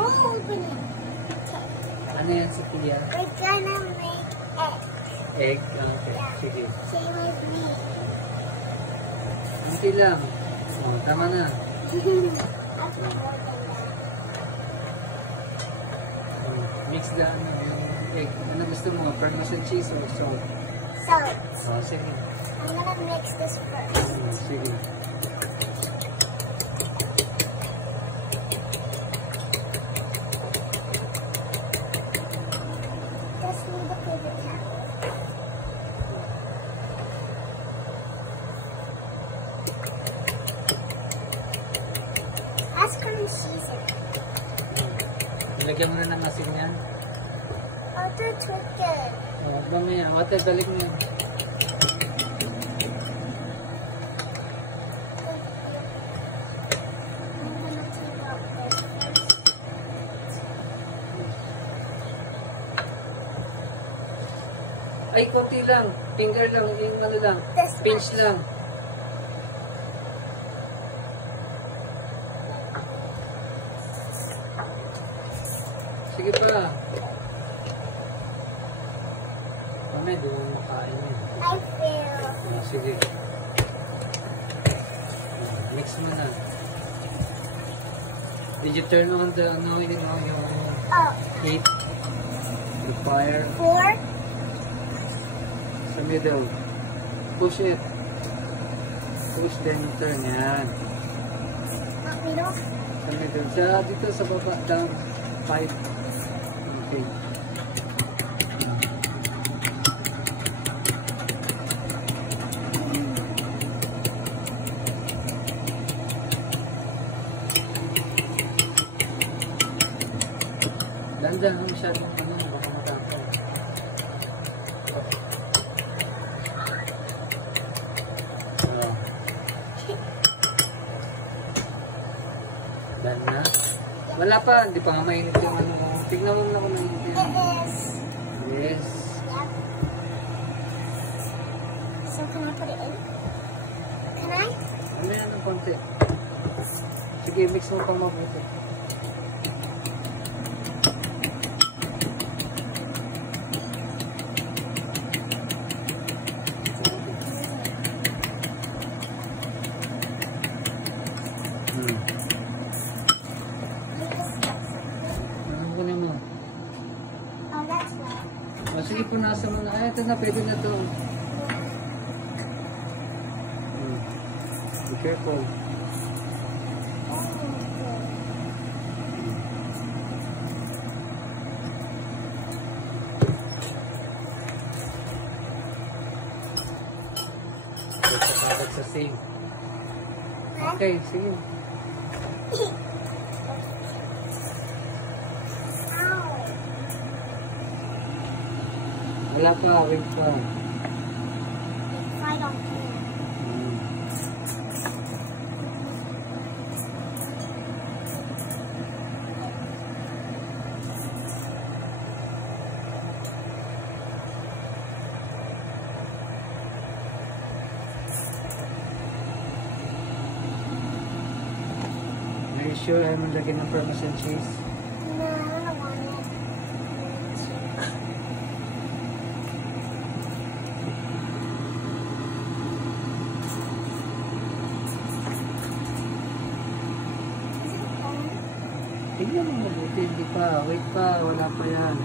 open it. Ano yan si Tia? We're gonna make egg. Egg? Okay, Yeah. sige. Same with me. Kunti lang. Oh, tama na. Actually, more than that. Mix the ano, yung egg. Ano gusto mo? Parmesan cheese or salt? Salt. Oh, sige. I'm gonna mix this first. Sige. Just need a paper towel. Ask her if she's in. Ilagyan mo na ng asin yan. Other chicken. Oh, mamaya. Water, balik mo yan. I'm gonna take out this first. Ay, konti lang. Finger lang. Yung ano lang. This Pinch much. lang. Sige pa. Mamaya, di mo makain yun. I feel. Oh, sige. Mix mo na. Did you turn on the ano, yung Oh, heat? The fire? 4. Sa middle. Push it. Push then turn. Yan. Middle. Sa middle. Sa dito sa baba. Down. 5. Okay. Dandan mo masyadong ano, baka matapos. Oh. Dan na. Wala pa, hindi pa nga mainit yung ano. Tignan mo na kung mainit It yan. is. Yes. Yep. So can I put it in? Can I? Ano yan ng konti? Sige, mix mo pang mabuti. Ano ko naman? Oh, that's not. O sige, punasan mo na. Ay, ito na, pwede na to. Be careful. Pagkakagat sa sink. Okay, sige. Ow. Wala pa, wait pa. It's right on here. Are you sure I'm lagyan ng Parmesan cheese? No, I don't want it. Is it on? Tignan mo mabuti, hindi pa. Wait pa, wala pa yan.